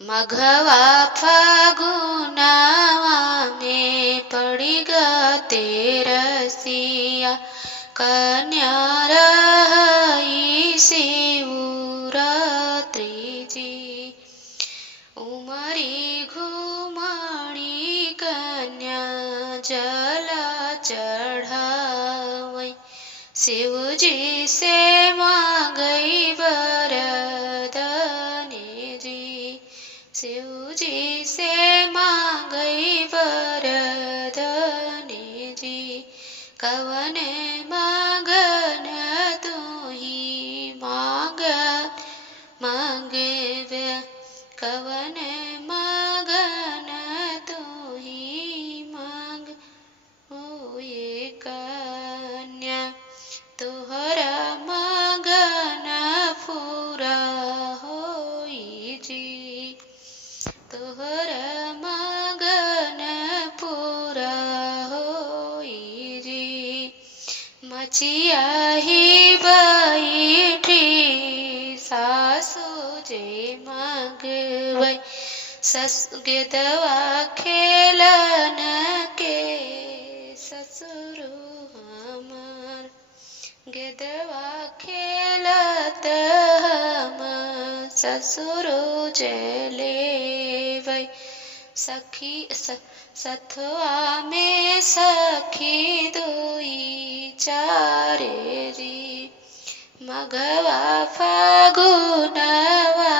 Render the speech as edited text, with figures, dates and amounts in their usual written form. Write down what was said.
मघवा फागुनावा में पड़ी गते रसिया कन्या रही शिवरात्रि जी उमरी घुमणी कन्या जला चढ़ावई शिवजी से मांगई वरदान जी शिवजी से मांगई वरदान जी कवन मांगन तू ही मांग मांगे कवन मांगन तू ही मांग ओ ये कन्या तोहरा मांगन पूरा होई जी तोहरा मांगन पूरा होई जी मचिया ही बैठी सासू जे मांगवई गिदवा खेलन के ससुर हमार गिदवा खेलत हम ससुर जलेवई सखी सथवा में सखी दुई चारे री मघवा फागुनवा